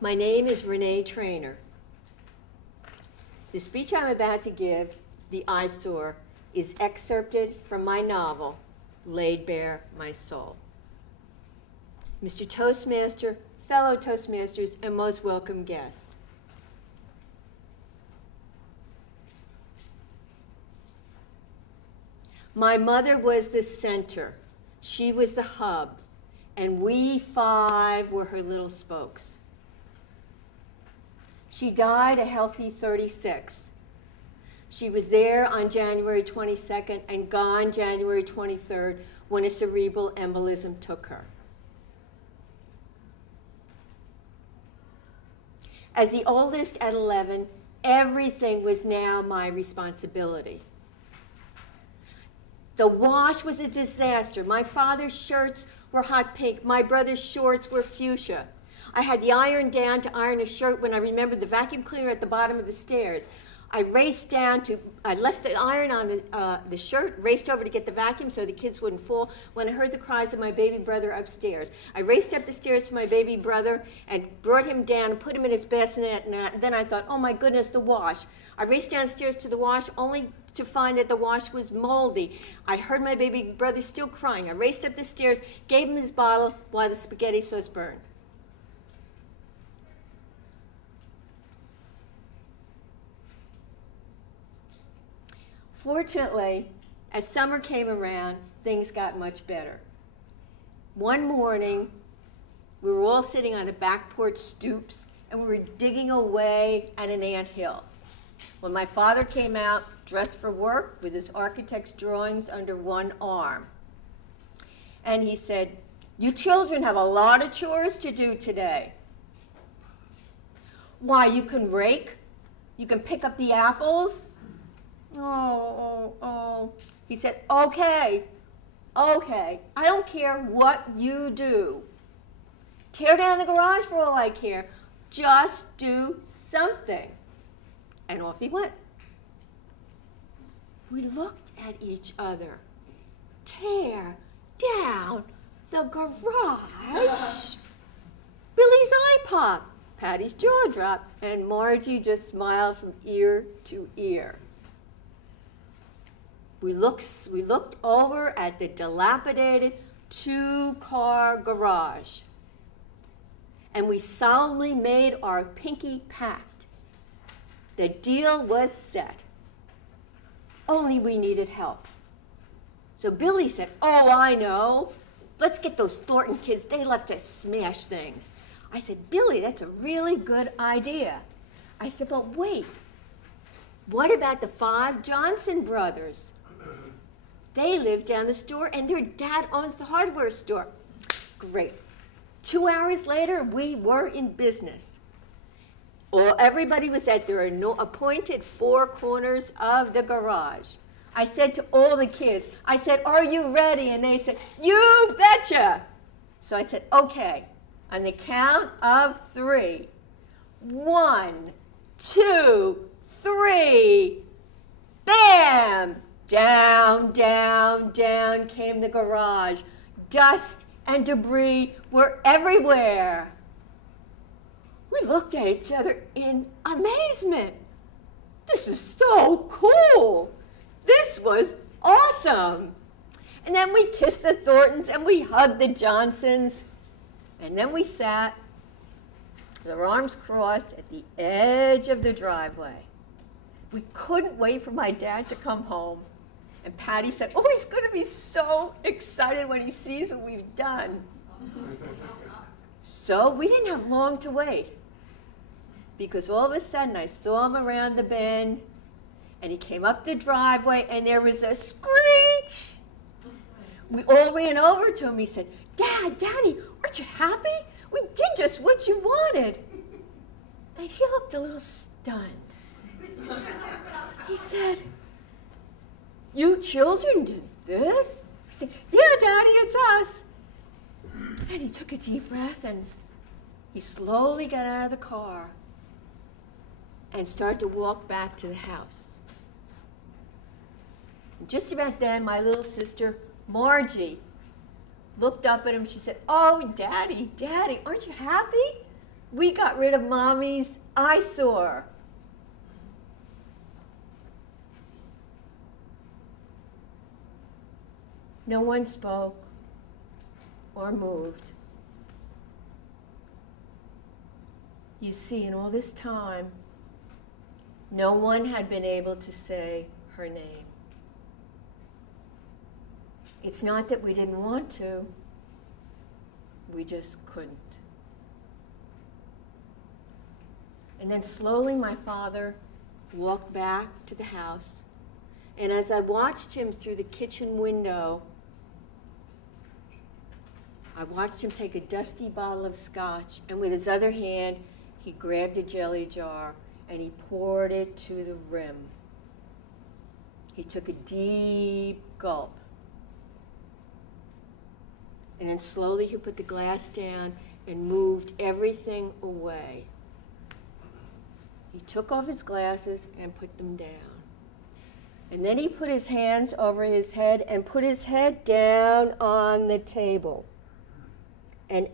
My name is Renee Trainer. The speech I'm about to give, The Eyesore, is excerpted from my novel, Laid Bare My Soul. Mr. Toastmaster, fellow Toastmasters, and most welcome guests. My mother was the center. She was the hub, and we five were her little spokes. She died a healthy 36. She was there on January 22nd and gone January 23rd when a cerebral embolism took her. As the oldest at 11, everything was now my responsibility. The wash was a disaster. My father's shirts were hot pink. My brother's shorts were fuchsia. I had the iron down to iron a shirt when I remembered the vacuum cleaner at the bottom of the stairs. I raced down to, I left the iron on the shirt, raced over to get the vacuum so the kids wouldn't fall when I heard the cries of my baby brother upstairs. I raced up the stairs to my baby brother and brought him down and put him in his bassinet, and then I thought, oh my goodness, the wash. I raced downstairs to the wash only to find that the wash was moldy. I heard my baby brother still crying. I raced up the stairs, gave him his bottle while the spaghetti sauce burned. Fortunately, as summer came around, things got much better. One morning, we were all sitting on the back porch stoops, and we were digging away at an anthill when my father came out, dressed for work, with his architect's drawings under one arm. And he said, "You children have a lot of chores to do today. Why, you can rake, you can pick up the apples." Oh. He said, okay, I don't care what you do. Tear down the garage for all I care. Just do something. And off he went. We looked at each other. Tear down the garage? Billy's eye popped, Patty's jaw dropped, and Margie just smiled from ear to ear. We looked over at the dilapidated two-car garage, and we solemnly made our pinky pact. The deal was set. Only we needed help. So Billy said, "Oh, I know. Let's get those Thornton kids. They love to smash things." I said, "Billy, that's a really good idea." I said, "But wait. What about the 5 Johnson brothers? They live down the store, and their dad owns the hardware store." Great. 2 hours later, we were in business. Everybody was at their appointed 4 corners of the garage. I said to all the kids, I said, "Are you ready?" And they said, "You betcha." So I said, "Okay, on the count of 3. 1, 2, 3. Bam! Down, down, down came the garage. Dust and debris were everywhere. We looked at each other in amazement. This is so cool. This was awesome. And then we kissed the Thorntons and we hugged the Johnsons. And then we sat with our arms crossed at the edge of the driveway. We couldn't wait for my dad to come home. And Patty said, "Oh, he's going to be so excited when he sees what we've done." So we didn't have long to wait, because all of a sudden I saw him around the bend, and he came up the driveway, and there was a screech. We all ran over to him. He said, Daddy, aren't you happy? We did just what you wanted." And he looked a little stunned. He said, "You children did this?" I said, "Yeah, Daddy, it's us." And he took a deep breath, and he slowly got out of the car and started to walk back to the house. And just about then, my little sister, Margie, looked up at him. She said, "Oh, Daddy, aren't you happy? We got rid of Mommy's eyesore. No one spoke or moved. You see, in all this time, no one had been able to say her name. It's not that we didn't want to, we just couldn't. And then slowly my father walked back to the house, and as I watched him through the kitchen window, I watched him take a dusty bottle of scotch, and with his other hand, he grabbed a jelly jar and he poured it to the rim. He took a deep gulp. And then slowly he put the glass down and moved everything away. He took off his glasses and put them down. And then he put his hands over his head and put his head down on the table. And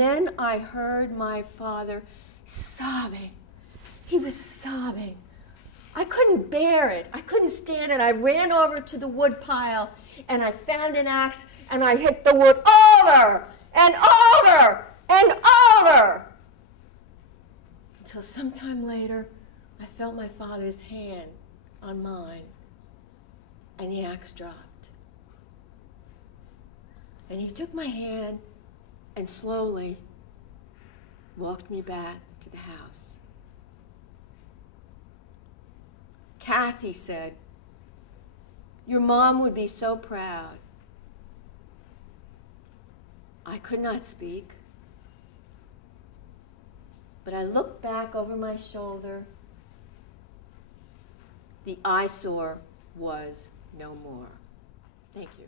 then I heard my father sobbing. He was sobbing. I couldn't bear it. I couldn't stand it. I ran over to the wood pile and I found an axe and I hit the wood over and over and over. Until sometime later, I felt my father's hand on mine and the axe dropped. And he took my hand and slowly walked me back to the house. Kath, he said, your mom would be so proud. I could not speak, but I looked back over my shoulder. The eyesore was no more. Thank you.